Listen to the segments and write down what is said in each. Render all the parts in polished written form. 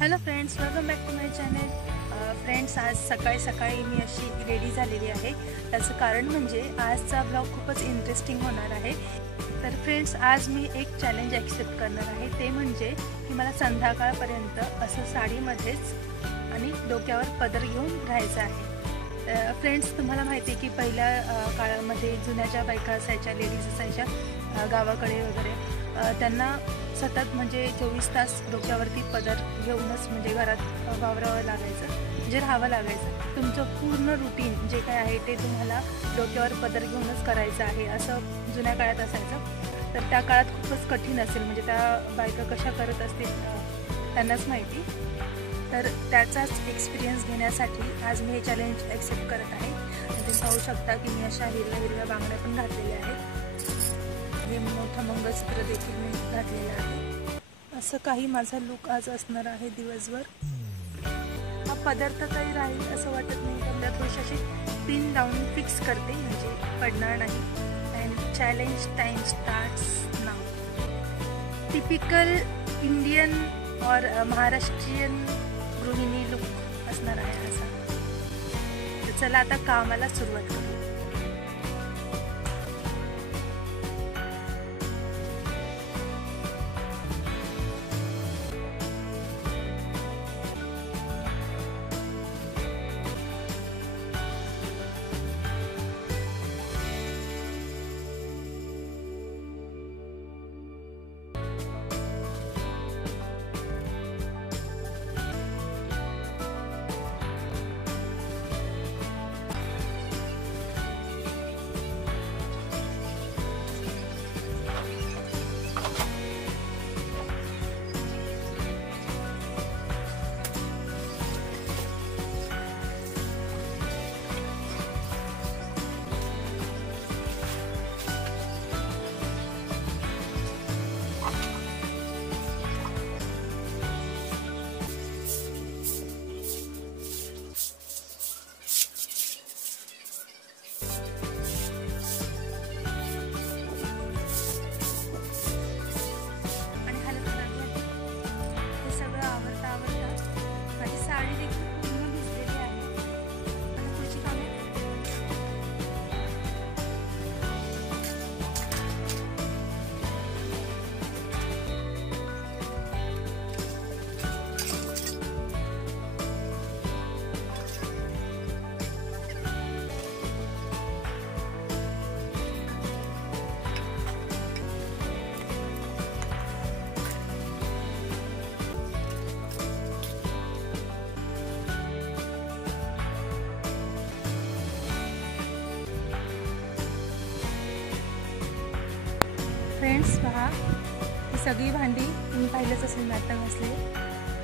Hello friends, welcome back to my channel. Friends, आज सकाळी सकाळी मी अशी रेडी झालेली आहे. त्याचं कारण म्हणजे आजचा ब्लॉग खूपच इंटरेस्टिंग होणार आहे. तर फ्रेंड्स, आज मी एक चॅलेंज ॲक्सेप्ट करणार आहे. ते म्हणजे की मला संध्याकाळपर्यंत असं साडीमध्येच आणि डोक्यावर पदर घेऊन राहायचं आहे. फ्रेंड्स, तुम्हाला माहिती आहे की पहिल्या काळामध्ये जुन्या ज्या बायका असायच्या, लेडीज असायच्या गावाकडे वगैरे, त्यांना सतत म्हणजे 24 तास डोक्यावरती पदर घेऊनच म्हणजे घरात वावरावं लागायचं, म्हणजे राहावं लागायचं. तुमचं पूर्ण रुटीन जे काय आहे ते तुम्हाला डोक्यावर पदर घेऊनच करायचं आहे, असं जुन्या काळात असायचं. तर त्या काळात खूपच कठीण असेल, म्हणजे त्या बायका कशा करत असतील त्यांनाच माहिती. तर त्याचाच एक्सपिरियन्स घेण्यासाठी आज मी हे चॅलेंज ॲक्सेप्ट करत आहे. तुम्ही पाहू शकता की मी अशा हिरव्या हिरव्या बांगड्या पण घातलेल्या आहेत. हे मोठं मंगळसूत्र देखील मी घातलेलं आहे. असं काही माझा लुक आज असणार आहे दिवसभर. हा पदार्थ काही राहील असं वाटत नाही, पण त्या थोडीशी अशी पिन लावून फिक्स करते म्हणजे पडणार नाही. And challenge time starts now. Typical Indian और महाराष्ट्रीयन गृहिणी लुक असणार आहे असा. तर चला आता कामाला सुरुवात करू. फ्रेंड्स, पहा, ही सगळी भांडी तुम्ही पाहिलंच असेल, मी आता घासली.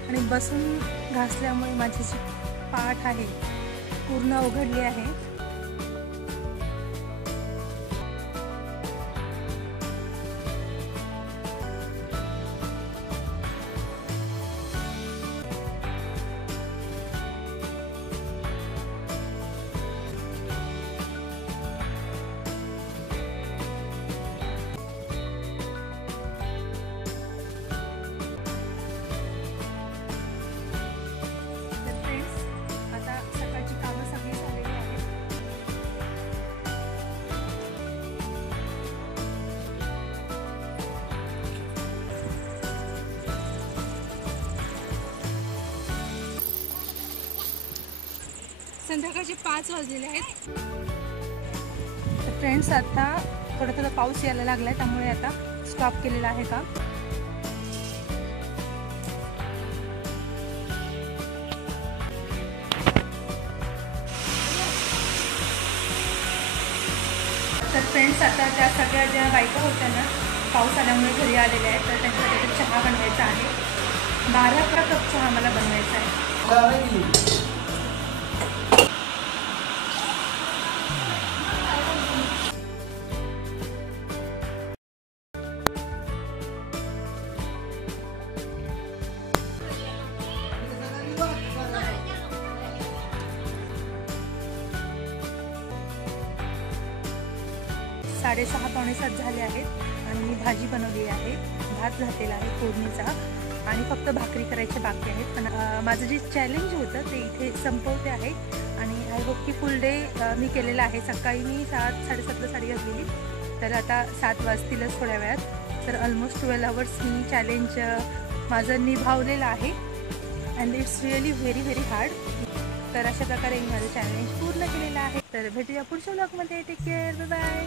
आणि बसून घासल्यामुळे माझी जी पाठ आहे पूर्ण उघडली आहे. संध्याकाळचे 5 वाजलेले आहेत. तर फ्रेंड्स, आता थोडा थोडा पाऊस यायला लागला आहे, त्यामुळे आता स्टॉप केलेला आहे का. तर फ्रेंड्स, आता त्या सगळ्या ज्या बायका होत्या ना, पाऊस आल्यामुळे घरी आलेल्या आहेत, तर त्यांच्यासाठी चहा बनवायचा आहे. 12 कप चहा मला बनवायचा आहे. 6:30 पावणे 7 झाले आहेत आणि मी भाजी बनवली आहे. भात घातलेला आहे फोडणीचा. आणि फक्त भाकरी करायचे बाकी आहेत. पण माझं जे चॅलेंज होतं ते इथे संपवते आहे आणि आय होप की फुल डे मी केलेला आहे. सकाळी मी 7:30ला साडी घातलेली, तर आता 7 वाजतीलच थोड्या वेळात. तर ऑलमोस्ट 12 आवर्स मी चॅलेंज माझं निभावलेलं आहे and it's really very hard. तर अशा प्रकारे मी माझं चॅलेंज पूर्ण केलेलं आहे. तर भेटूया पुढच्या व्लॉगमध्ये. Take care, bye bye.